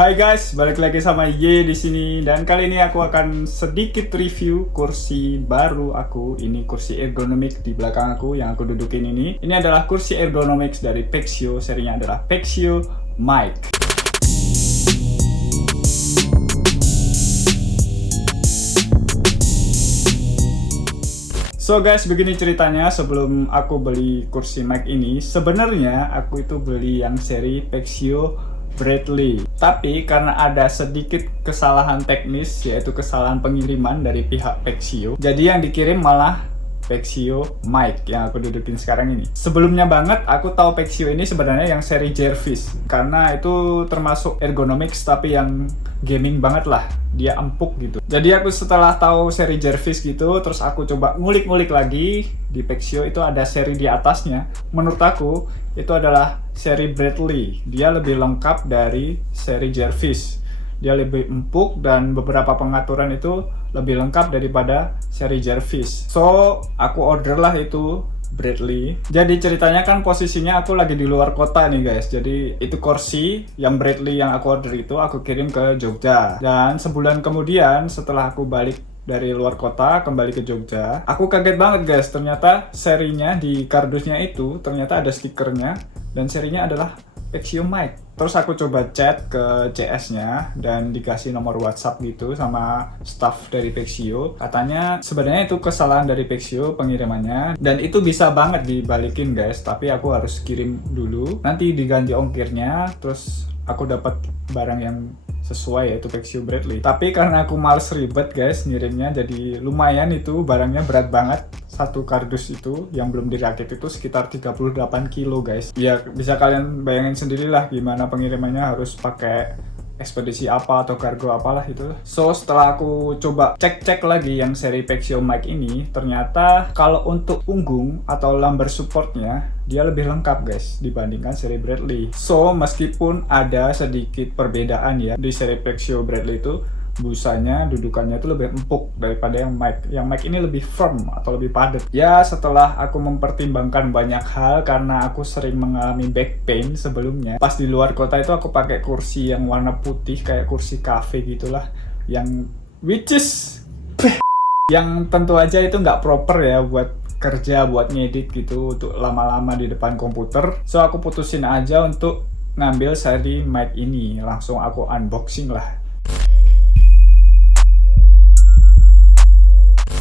Hai guys, balik lagi sama Ye di sini dan kali ini aku akan sedikit review kursi baru aku. Ini kursi ergonomik di belakang aku yang aku dudukin ini. Ini adalah kursi ergonomik dari Pexio, serinya adalah Pexio Mic. So guys, begini ceritanya. Sebelum aku beli kursi mic ini, sebenarnya aku itu beli yang seri Pexio Bradley. Tapi karena ada sedikit kesalahan teknis, yaitu kesalahan pengiriman dari pihak Pexio, jadi yang dikirim malah Pexio Mic yang aku dudukin sekarang ini. Sebelumnya banget aku tahu Pexio ini sebenarnya yang seri Jervis, karena itu termasuk ergonomics tapi yang gaming banget lah, dia empuk gitu. Jadi aku setelah tahu seri Jervis gitu, terus aku coba ngulik-ngulik lagi di Pexio, itu ada seri di atasnya. Menurut aku itu adalah seri Bradley. Dia lebih lengkap dari seri Jervis. Dia lebih empuk dan beberapa pengaturan itu lebih lengkap daripada seri Jervis. So, aku order lah itu Bradley. Jadi ceritanya kan posisinya aku lagi di luar kota nih guys. Jadi itu kursi yang Bradley yang aku order itu aku kirim ke Jogja. Dan sebulan kemudian setelah aku balik dari luar kota kembali ke Jogja, aku kaget banget guys. Ternyata serinya di kardusnya itu ternyata ada stikernya dan serinya adalah Pexio Mic. Terus aku coba chat ke CS-nya dan dikasih nomor WhatsApp gitu sama staff dari Pexio. Katanya sebenarnya itu kesalahan dari Pexio pengirimannya dan itu bisa banget dibalikin guys, tapi aku harus kirim dulu. Nanti diganti ongkirnya, terus aku dapat barang yang sesuai yaitu Pexio Bradley. Tapi karena aku males ribet guys ngirimnya, jadi lumayan itu barangnya berat banget. Satu kardus itu yang belum dirakit itu sekitar 38 kilo guys. Ya bisa kalian bayangin sendirilah gimana pengirimannya, harus pakai ekspedisi apa atau kargo apalah itu. So setelah aku coba cek-cek lagi yang seri Pexio Mic ini, ternyata kalau untuk punggung atau lumbar supportnya dia lebih lengkap guys dibandingkan seri Bradley. So meskipun ada sedikit perbedaan ya di seri Pexio Bradley itu, busanya, dudukannya itu lebih empuk daripada yang mic. Yang mic ini lebih firm atau lebih padat. Ya setelah aku mempertimbangkan banyak hal, karena aku sering mengalami back pain sebelumnya. Pas di luar kota itu aku pakai kursi yang warna putih kayak kursi cafe gitulah, yang which is yang tentu aja itu nggak proper ya buat kerja, buat ngedit gitu, untuk lama-lama di depan komputer. So aku putusin aja untuk ngambil seri mic ini, langsung aku unboxing lah.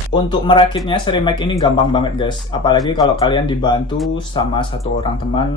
Untuk merakitnya seri mic ini gampang banget guys, apalagi kalau kalian dibantu sama satu orang teman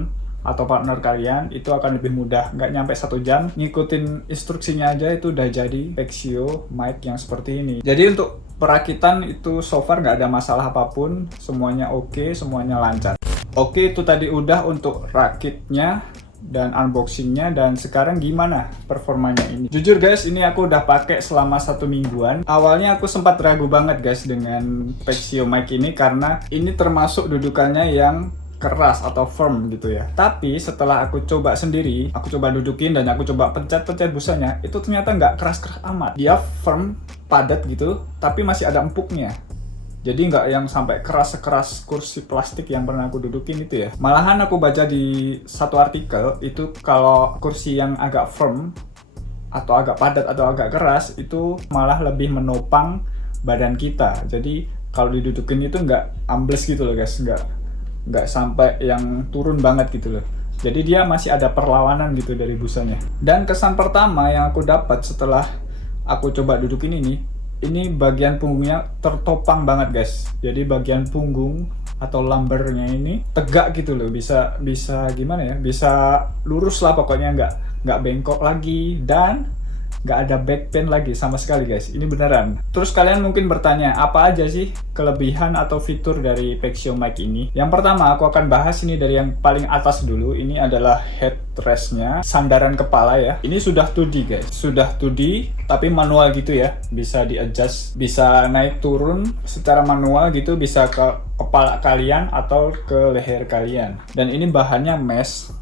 atau partner kalian, itu akan lebih mudah. Nggak nyampe 1 jam, ngikutin instruksinya aja itu udah jadi Pexio Mic yang seperti ini. Jadi untuk perakitan itu so far nggak ada masalah apapun, semuanya oke, semuanya lancar. Oke, itu tadi udah untuk rakitnya dan unboxingnya. Dan sekarang gimana performanya ini? Jujur guys, ini aku udah pakai selama 1 mingguan. Awalnya aku sempat ragu banget guys dengan Pexio Mic ini, karena ini termasuk dudukannya yang keras atau firm gitu ya. Tapi setelah aku coba sendiri, aku coba dudukin dan aku coba pencet-pencet busanya, itu ternyata nggak keras-keras amat. Dia firm, padat gitu, tapi masih ada empuknya. Jadi nggak yang sampai keras-keras kursi plastik yang pernah aku dudukin itu ya. Malahan aku baca di satu artikel, itu kalau kursi yang agak firm, atau agak padat, atau agak keras, itu malah lebih menopang badan kita. Jadi kalau didudukin itu nggak ambles gitu loh guys, nggak sampai yang turun banget gitu loh. Jadi dia masih ada perlawanan gitu dari busanya. Dan kesan pertama yang aku dapat setelah aku coba dudukin ini bagian punggungnya tertopang banget guys. Jadi bagian punggung atau lumbarnya ini tegak gitu loh, bisa gimana ya, bisa lurus lah pokoknya, nggak bengkok lagi dan nggak ada back pain lagi sama sekali guys. Ini beneran. Terus kalian mungkin bertanya, apa aja sih kelebihan atau fitur dari Pexio Mic ini? Yang pertama aku akan bahas ini dari yang paling atas dulu. Ini adalah headrestnya, sandaran kepala ya. Ini sudah 2D guys, sudah 2D tapi manual gitu ya, bisa di adjust, bisa naik turun secara manual gitu, bisa ke kepala kalian atau ke leher kalian. Dan ini bahannya mesh,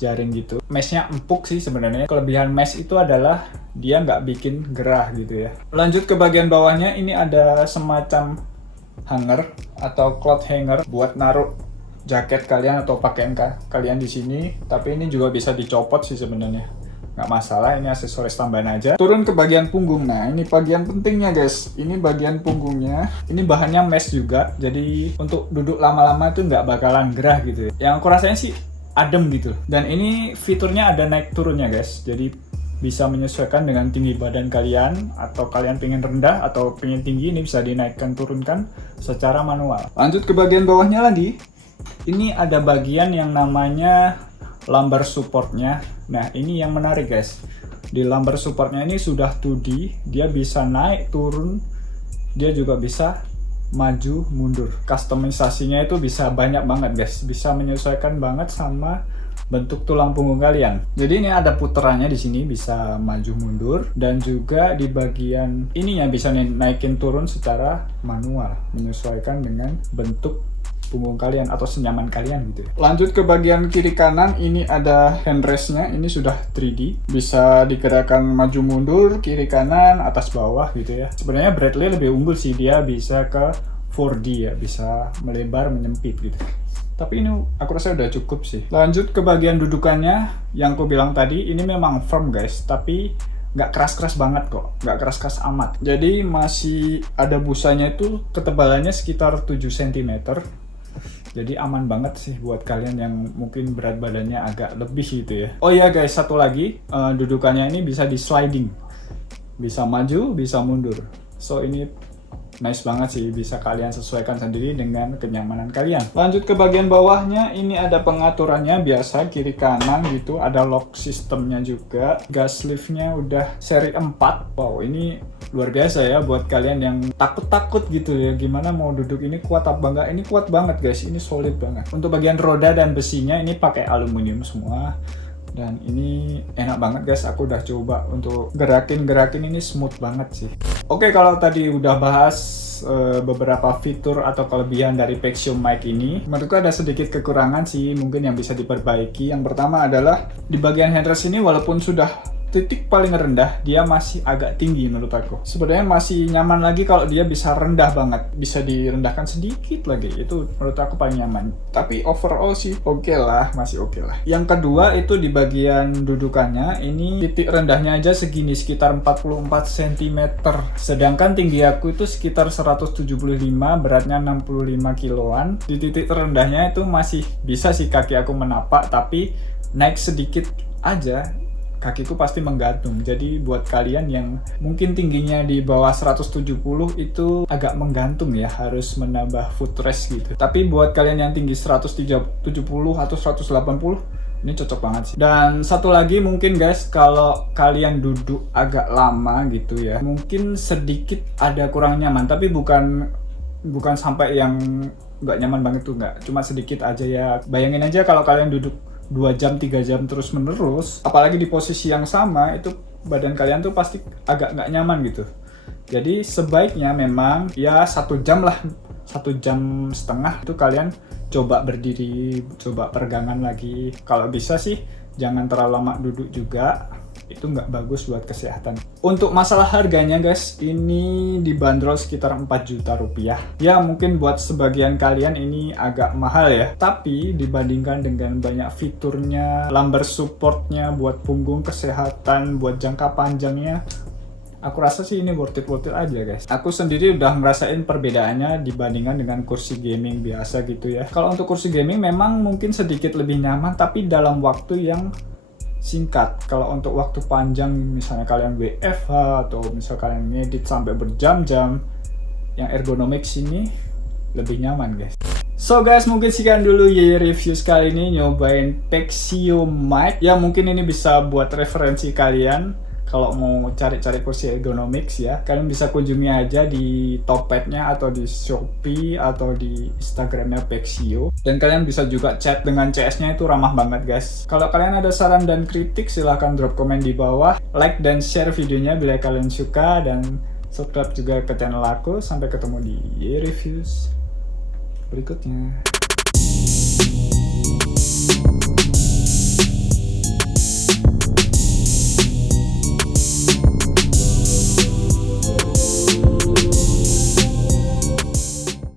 jaring gitu. Meshnya empuk sih sebenarnya. Kelebihan mesh itu adalah dia nggak bikin gerah gitu ya. Lanjut ke bagian bawahnya, ini ada semacam hanger atau cloth hanger buat naruh jaket kalian atau pakaian kalian di sini. Tapi ini juga bisa dicopot sih sebenarnya. nggak masalah, ini aksesoris tambahan aja. Turun ke bagian punggung. Nah, ini bagian pentingnya guys, ini bagian punggungnya. Ini bahannya mesh juga, jadi untuk duduk lama-lama itu nggak bakalan gerah gitu ya. Yang aku rasain sih adem gitu. Dan ini fiturnya ada naik turunnya guys, jadi bisa menyesuaikan dengan tinggi badan kalian, atau kalian pengen rendah atau pengen tinggi, ini bisa dinaikkan turunkan secara manual. Lanjut ke bagian bawahnya lagi, ini ada bagian yang namanya lumbar supportnya. Nah, ini yang menarik guys, di lumbar supportnya ini sudah 2D, dia bisa naik turun, dia juga bisa maju mundur. Customisasinya itu bisa banyak banget guys, bisa menyesuaikan banget sama bentuk tulang punggung kalian. Jadi ini ada puterannya di sini, bisa maju mundur, dan juga di bagian ininya bisa naikin turun secara manual, menyesuaikan dengan bentuk punggung kalian atau senyaman kalian gitu. Lanjut ke bagian kiri kanan, ini ada handrestnya, ini sudah 3D, bisa digerakkan maju mundur, kiri kanan, atas bawah gitu ya. Sebenarnya Bradley lebih unggul sih, dia bisa ke 4D ya, bisa melebar menyempit gitu. Tapi ini aku rasa udah cukup sih. Lanjut ke bagian dudukannya, yang aku bilang tadi, ini memang firm guys, tapi nggak keras-keras banget kok, nggak keras-keras amat. Jadi masih ada busanya, itu ketebalannya sekitar 7 cm. Jadi aman banget sih buat kalian yang mungkin berat badannya agak lebih gitu ya. Oh iya guys, satu lagi, dudukannya ini bisa di sliding, bisa maju, bisa mundur. So ini nice banget sih, bisa kalian sesuaikan sendiri dengan kenyamanan kalian. Lanjut ke bagian bawahnya, ini ada pengaturannya biasa kiri kanan gitu, ada lock sistemnya juga. Gas liftnya udah seri 4. Wow, ini luar biasa ya buat kalian yang takut-takut gitu ya, gimana mau duduk ini kuat apa enggak. Ini kuat banget guys, ini solid banget. Untuk bagian roda dan besinya ini pakai aluminium semua. Dan ini enak banget guys, aku udah coba untuk gerakin ini smooth banget sih. Oke, kalau tadi udah bahas beberapa fitur atau kelebihan dari Pexio mic ini, menurutku ada sedikit kekurangan sih mungkin yang bisa diperbaiki. Yang pertama adalah di bagian handrest ini, walaupun sudah titik paling rendah, dia masih agak tinggi menurut aku. Sebenarnya masih nyaman lagi kalau dia bisa rendah banget, bisa direndahkan sedikit lagi, itu menurut aku paling nyaman. Tapi overall sih oke lah, masih oke lah. Yang kedua itu di bagian dudukannya, ini titik rendahnya aja segini, sekitar 44 cm. Sedangkan tinggi aku itu sekitar 175, beratnya 65 kiloan. Di titik terendahnya itu masih bisa sih kaki aku menapak, tapi naik sedikit aja kakiku pasti menggantung. Jadi buat kalian yang mungkin tingginya di bawah 170 itu agak menggantung ya, harus menambah footrest gitu. Tapi buat kalian yang tinggi 170 atau 180, ini cocok banget sih. Dan satu lagi mungkin guys, kalau kalian duduk agak lama gitu ya, mungkin sedikit ada kurang nyaman, tapi bukan sampai yang nggak nyaman banget tuh, nggak. Cuma sedikit aja ya. Bayangin aja kalau kalian duduk 2 jam, 3 jam terus menerus, apalagi di posisi yang sama, itu badan kalian tuh pasti agak nggak nyaman gitu. Jadi sebaiknya memang ya 1 jam lah, 1,5 jam itu kalian coba berdiri, coba peregangan lagi. Kalau bisa sih jangan terlalu lama duduk juga, itu nggak bagus buat kesehatan. Untuk masalah harganya guys, ini dibanderol sekitar 4 juta rupiah. Ya mungkin buat sebagian kalian ini agak mahal ya, tapi dibandingkan dengan banyak fiturnya, lumbar supportnya buat punggung, kesehatan, buat jangka panjangnya, aku rasa sih ini worth it aja guys. Aku sendiri udah ngerasain perbedaannya dibandingkan dengan kursi gaming biasa gitu ya. Kalau untuk kursi gaming memang mungkin sedikit lebih nyaman, tapi dalam waktu yang singkat. Kalau untuk waktu panjang, misalnya kalian WFH atau misalnya kalian ngedit sampai berjam-jam, yang ergonomix ini lebih nyaman guys. So guys, mungkin sekian dulu ya review kali ini nyobain Pexio mic. Ya mungkin ini bisa buat referensi kalian kalau mau cari-cari kursi ergonomix ya. Kalian bisa kunjungi aja di Tokped-nya atau di Shopee atau di Instagramnya Pexio. Dan kalian bisa juga chat dengan CS-nya, itu ramah banget guys. Kalau kalian ada saran dan kritik, silahkan drop komen di bawah. Like dan share videonya bila kalian suka, dan subscribe juga ke channel aku. Sampai ketemu di reviews berikutnya.